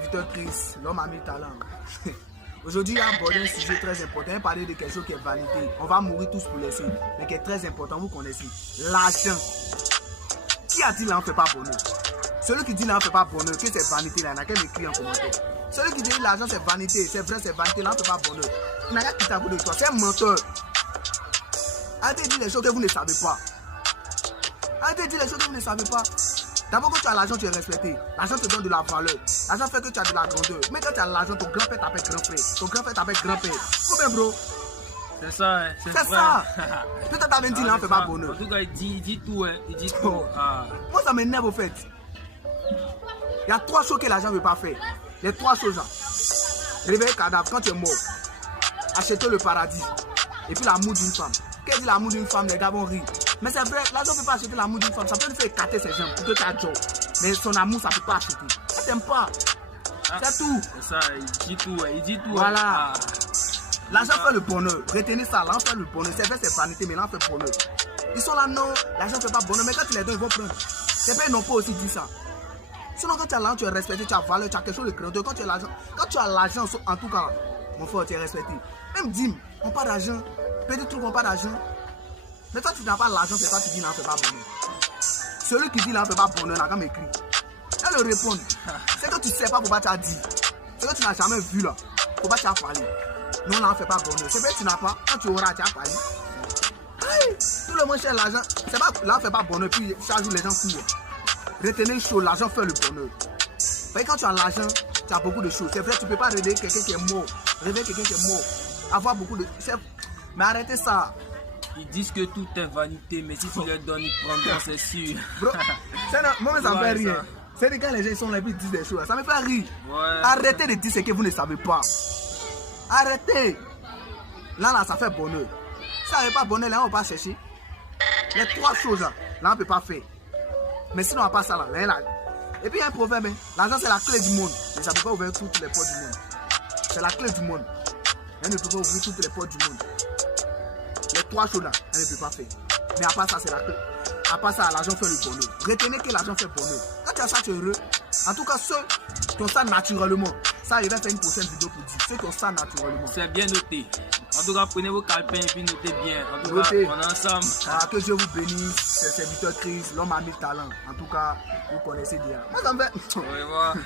serviteur Chris, l'homme a mis talent. Aujourd'hui, il a abordé un sujet très important. Il a parlé de quelque chose qui est vanité. On va mourir tous pour laisser, mais qui est très important, vous connaissez. L'argent. Qui a dit là, on ne fait pas bonheur? Celui qui dit là, on ne fait pas bonheur, que c'est vanité, là, il n'a qu'à m'écrire en commentaire. Celui qui dit l'argent, c'est vanité, c'est vrai, c'est vanité, là, on ne fait pas bonheur. Il n'a qu'à quitter à bout de toi. C'est un menteur. Arrêtez de dire les choses que vous ne savez pas. Arrêtez de dire les choses que vous ne savez pas. D'abord, quand tu as l'argent, tu es respecté. L'argent te donne de la valeur. L'argent fait que tu as de la grandeur. Mais quand tu as l'argent, ton grand-père t'appelle grand-père. Ton grand-père t'appelle grand-père. Combien, bro? C'est ça, hein. C'est ça. Peut-être t'as même dit là, on ne fait pas bonheur. En tout cas, il dit tout, hein. Il dit tout. Ah. Moi, ça m'énerve au fait. Il y a 3 choses que l'argent ne veut pas faire. Les 3 choses là. Réveiller cadavre quand tu es mort. Acheter le paradis. Et puis l'amour d'une femme. Qu'est-ce que dit l'amour d'une femme? Les gars vont rire. Mais c'est vrai, l'argent ne peut pas acheter l'amour d'une femme. Ça peut lui faire écarter ses jambes pour que tu aies job. Mais son amour, ça ne peut pas acheter. Ça t'aime pas. C'est tout. C'est ça, il dit tout, hein. Il dit tout. Voilà. Hein. L'argent fait le bonheur. Retenez ça, l'argent fait le bonheur. C'est vrai, c'est vanité, mais l'argent fait bonheur. Ils sont là, non, l'argent ne fait pas bonheur. Mais quand tu les donnes, ils vont prendre. C'est pas, ils n'ont pas aussi dit ça. Sinon, quand tu as l'argent, tu es respecté, tu as valeur, tu as quelque chose de grandeur. Quand tu as l'argent, en tout cas, mon frère, tu es respecté. Même Dim, on n'a pas d'argent. Petit truc, on n'a pas d'argent. Mais toi, tu n'as pas l'argent, c'est toi qui dis, là, on ne fait pas bonheur. Celui qui dit, là, on ne fait pas bonheur, n'a qu'à m'écrire. Elle le répond. C'est que tu ne sais pas pourquoi tu as dit. C'est que tu n'as jamais vu, là. Pourquoi tu as parlé. Non, là, on ne fait pas bonheur. C'est vrai que tu n'as pas. Quand tu auras, tu as parlé. Aïe, tout le monde cherche l'argent. C'est pas, là, on ne fait pas bonheur. Puis, chaque jour, les gens courent. Retenez une chose, l'argent fait le bonheur. Mais quand tu as l'argent, tu as beaucoup de choses. C'est vrai, tu ne peux pas réveiller quelqu'un qui est mort. Réveiller quelqu'un qui est mort. Avoir beaucoup de... Mais arrêtez ça. Ils disent que tout est vanité, mais si tu leur donnes, ils prendront, c'est sûr. Bro, moi, ça me fait rire. C'est quand les gens sont là et disent des choses. Ça me fait rire. Ouais. Arrêtez de dire ce que vous ne savez pas. Arrêtez. Là, ça fait bonheur. Ça ne fait pas bonheur, là, on va pas chercher. Les 3 choses, là, on ne peut pas faire. Mais sinon, on va pas ça, là. Et puis, il y a un proverbe. L'argent, c'est la clé du monde. Mais ça ne peut pas ouvrir toutes les portes du monde. C'est la clé du monde. Elle ne peut pas ouvrir toutes les portes du monde. Les 3 choses là, elle ne peut pas faire. Mais à part ça, c'est la clé. À part ça, l'argent fait le bonheur. Retenez que l'argent fait le bonheur. Quand tu as ça, tu es heureux. En tout cas, ceux qui ont ça naturellement, ça, il va faire une prochaine vidéo pour dire. Ceux qui ont ça naturellement. C'est bien noté. En tout cas, prenez vos calepins et puis notez bien. En tout cas, on est ensemble. Ah, que Dieu vous bénisse. C'est serviteur Chris, l'homme a mis talent. En tout cas, vous connaissez bien. Moi, ça me fait.